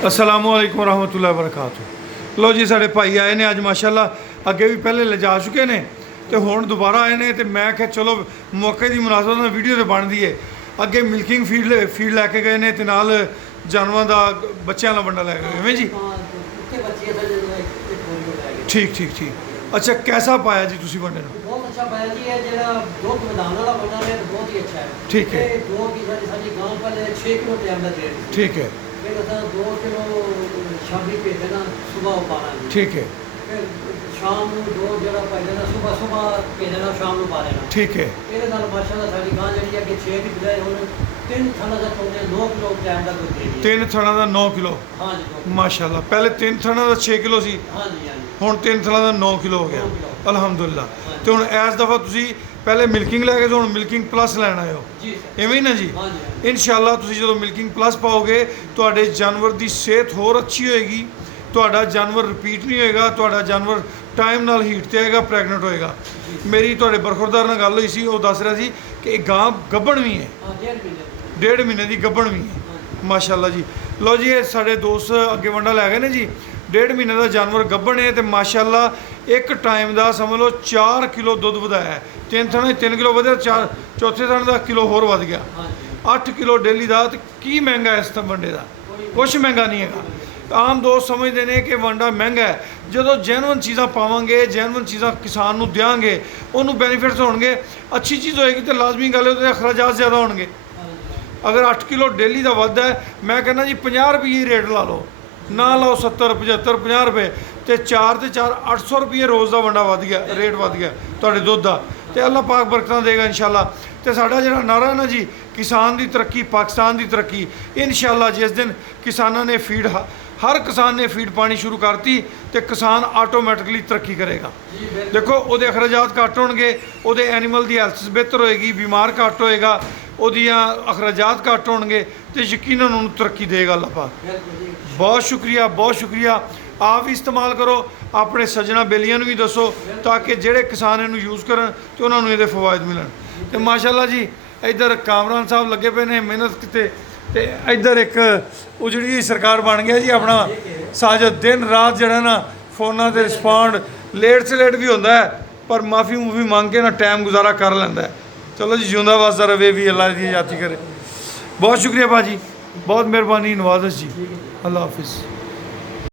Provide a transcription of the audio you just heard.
अस्सलामुअलैकुम रहमतुल्लाहि वबरकातुहू। लो जी साढ़े भाई आए ने अज माशाअल्लाह, अगे भी पहले ले जा चुके ने तो हुण दोबारा आए ने तो मैं क्या चलो मौके की मुनासबत नाल वीडियो तो बनती है। अगे मिल्किंग फीड लैके गए ने ते नाल जानवरां दा बच्चों का बंडा लैके गए जी। ठीक ठीक ठीक। अच्छा कैसा पाया जी तुसी बंडे नूं? बहुत अच्छा पाया जी। ये जरा दुध मैदान वाला बंडा है तो बहुत ही अच्छा है। ठीक है। दो की साडी गांव पहले 6 किलो टाइम दा रेट। ठीक है। फिर असा 2 किलो शामी पे देना सुबह उपाना जी। ठीक है। फिर शाम ਨੂੰ 2 जरा पाई देना सुबह सुबह पे देना शाम ਨੂੰ पा देना। ठीक है। ਇਹਦੇ ਨਾਲ ਮਾਸ਼ਾਅੱਲਾ ਸਾਡੀ ਗਾਂ ਜਿਹੜੀ ਹੈ ਕਿ 6 ਦੀ ਬਜਾਏ ਹੁਣ 3 ਥਣਾ ਦਾ ਚੋਨੇ 9 ਕਿਲੋ ਟਾਈਮ ਦਾ ਦੁੱਧ ਦੇ ਰਹੀ ਹੈ। 3 ਥਣਾ ਦਾ 9 किलो। हाँ जी माशाअल्लाह। पहले 3 थना ਦਾ 6 किलो सी, हाँ जी ਹੁਣ 3 ਥਣਾ ਦਾ 9 किलो हो गया। 9 किलो। अलहमदुलिल्लाह। ਤੇ ਹੁਣ ਇਸ ਦਫਾ ਤੁਸੀਂ ਪਹਿਲੇ ਮਿਲਕਿੰਗ ਲੈ ਕੇ ਤੇ ਹੁਣ ਮਿਲਕਿੰਗ ਪਲੱਸ ਲੈਣ ਆਏ ਹੋ, जी सर। ਇਵੇਂ ਹੀ ਨਾ ਜੀ? हाँ जी ਇਨਸ਼ਾਅੱਲਾ ਤੁਸੀਂ ਜਦੋਂ ਮਿਲਕਿੰਗ ਪਲੱਸ ਪਾਓਗੇ ਤੁਹਾਡੇ ਜਾਨਵਰ ਦੀ ਸਿਹਤ ਹੋਰ ਅੱਛੀ ਹੋਏਗੀ, ਤੁਹਾਡਾ ਜਾਨਵਰ ਰਿਪੀਟ ਨਹੀਂ ਹੋਏਗਾ, ਤੁਹਾਡਾ ਜਾਨਵਰ ਟਾਈਮ ਨਾਲ ਹੀਟ ਤੇ ਆਏਗਾ, ਪ੍ਰੈਗਨੈਂਟ ਹੋਏਗਾ। ਮੇਰੀ ਤੁਹਾਡੇ ਬਰਖੁਰਦਾਰ ਨਾਲ ਗੱਲ ਹੋਈ ਸੀ, ਉਹ ਦੱਸ ਰਿਹਾ ਸੀ ਕਿ ਇਹ ਗਾਂ ਗੱਭਣ ਵੀ ਹੈ, हाँ 1.5 महीने। 1.5 ਮਹੀਨੇ ਦੀ ਗੱਭਣ ਵੀ ਹੈ। ਮਾਸ਼ਾਅੱਲਾ ਜੀ। ਲਓ ਜੀ ਇਹ ਸਾਡੇ ਦੋਸਤ ਅੱਗੇ ਵੰਡਾ ਲੈ ਗਏ ਨੇ ਜੀ। 1.5 ਮਹੀਨੇ ਦਾ ਜਾਨਵਰ ਗੱਭਣ ਹੈ ਤੇ ਮਾਸ਼ਾਅੱਲਾ ਇੱਕ ਟਾਈਮ ਦਾ ਸਮਝ ਲਓ 4 ਕਿਲੋ ਦੁੱਧ ਵਧਾਇਆ ਹੈ। 3 ਕਿਲੋ ਵਧਿਆ, ਚੌਥੇ ਥਣ ਦਾ ਕਿਲੋ ਹੋਰ ਵੱਧ ਗਿਆ। हाँ जी 8 ਕਿਲੋ ਡੇਲੀ ਦਾ। ਤੇ ਕੀ ਮਹਿੰਗਾ ਇਸ ਤਾਂ ਵੰਡੇ ਦਾ? ਕੁਛ ਮਹਿੰਗਾ ਨਹੀਂ ਹੈਗਾ। ਆਮ ਦੋਸਤ ਸਮਝਦੇ ਨੇ ਕਿ ਵੰਡਾ ਮਹਿੰਗਾ ਹੈ। ਜਦੋਂ ਜੈਨੂਅਨ ਚੀਜ਼ਾਂ ਪਾਵਾਂਗੇ, ਜੈਨੂਅਨ ਚੀਜ਼ਾਂ ਕਿਸਾਨ ਨੂੰ ਦਿਆਂਗੇ, ਉਹਨੂੰ ਬੈਨੀਫਿਟਸ ਹੋਣਗੇ, ਅੱਛੀ ਚੀਜ਼ ਹੋਏਗੀ ਤੇ ਲਾਜ਼ਮੀ ਗੱਲ ਹੈ ਉਹਦੇ ਅਖਰਾਜਾਤ ਜ਼ਿਆਦਾ ਹੋਣਗੇ। ਅਗਰ 8 ਕਿਲੋ ਡੇਲੀ ਦਾ ਵੱਧਦਾ ਹੈ, ਮੈਂ ਕਹਿੰਦਾ ਜੀ 50 ਰੁਪਏ ਹੀ ਰੇਟ ਲਾ ਲਓ, ਨਾ ਲਾਓ 70 75 50 ਰੁਪਏ ਤੇ 4 ਤੇ 4 800 ਰੁਪਏ ਰੋਜ਼ ਦਾ ਵੰਡਾ ਵੱਧ ਗਿਆ, ਰੇਟ ਵੱਧ ਗਿਆ ਤੁਹਾਡੇ ਦੁੱਧ ਦਾ। ਤੇ ਅੱਲਾਹ ਪਾਕ ਬਰਕਤਾਂ ਦੇਗਾ ਇਨਸ਼ਾਅੱਲਾ। ਤੇ ਸਾਡਾ ਜਿਹੜਾ ਨਾਰਾ ਨਾ ਜੀ, ਕਿਸਾਨ ਦੀ ਤਰੱਕੀ ਪਾਕਿਸਤਾਨ ਦੀ ਤਰੱਕੀ, ਇਨਸ਼ਾਅੱਲਾ ਜਿਸ ਦਿਨ ਕਿਸਾਨਾਂ ਨੇ ਫੀਡ ਹਰ ਕਿਸਾਨ ਨੇ ਫੀਡ ਪਾਣੀ ਸ਼ੁਰੂ ਕਰਤੀ ਤੇ ਕਿਸਾਨ ਆਟੋਮੈਟਿਕਲੀ ਤਰੱਕੀ ਕਰੇਗਾ। ਦੇਖੋ ਉਹਦੇ ਅਖਰਾਜਾਤ ਘੱਟ ਹੋਣਗੇ, ਉਹਦੇ ਐਨੀਮਲ ਦੀ ਹੈਲਥ ਬਿਹਤਰ ਹੋਏਗੀ, ਬਿਮਾਰ ਘੱਟ ਹੋਏਗਾ, ਉਹਦੀਆਂ ਅਖਰਾਜਾਤ ਘੱਟ ਹੋਣਗੇ ਤੇ ਯਕੀਨਨ ਉਹਨੂੰ ਤਰੱਕੀ ਦੇਗਾ ਅੱਲਾਹ ਪਾਕ। ਬਹੁਤ ਸ਼ੁਕਰੀਆ, ਬਹੁਤ ਸ਼ੁਕਰੀਆ। ਆਪ ਵੀ ਇਸਤੇਮਾਲ ਕਰੋ, ਆਪਣੇ ਸੱਜਣਾ ਬੇਲੀਆਂ ਨੂੰ ਵੀ ਦੱਸੋ ਤਾਂ ਕਿ ਜਿਹੜੇ ਕਿਸਾਨ ਇਹਨੂੰ ਯੂਜ਼ ਕਰਨ ਤੇ ਉਹਨਾਂ ਨੂੰ ਇਹਦੇ ਫਵਾਇਦ ਮਿਲਣ। ਤੇ ਮਾਸ਼ਾਅੱਲਾ ਜੀ ਇੱਧਰ ਕਾਮਰਾਨ ਸਾਹਿਬ ਲੱਗੇ ਪਏ ਨੇ ਮਿਹਨਤ ਕਿਤੇ, ਤੇ ਇੱਧਰ ਇੱਕ ਉਜੜੀ ਸਰਕਾਰ ਬਣ ਗਿਆ ਜੀ ਆਪਣਾ ਸਾਜਦ। ਦਿਨ ਰਾਤ ਜਿਹੜਾ ਨਾ ਫੋਨਾਂ 'ਤੇ ਰਿਸਪੌਂਡ ਲੇਟ ਸੇ ਲੇਟ ਵੀ ਹੁੰਦਾ ਹੈ, ਪਰ ਮਾਫੀ ਮੂਫੀ ਮੰਗ ਕੇ ਨਾ ਟਾਈਮ ਗੁਜ਼ਾਰਾ ਕਰ ਲੈਂਦਾ ਹੈ। ਚਲੋ ਜੀ ਜਿਉਂਦਾ ਵਸਦਾ ਰਵੇ ਵੀ, ਅੱਲਾਹ ਦੀ ਜਾਤੀ ਕਰੇ। बहुत शुक्रिया भाजी, बहुत मेहरबानी नवाज़श जी। अल्लाह हाफिज़।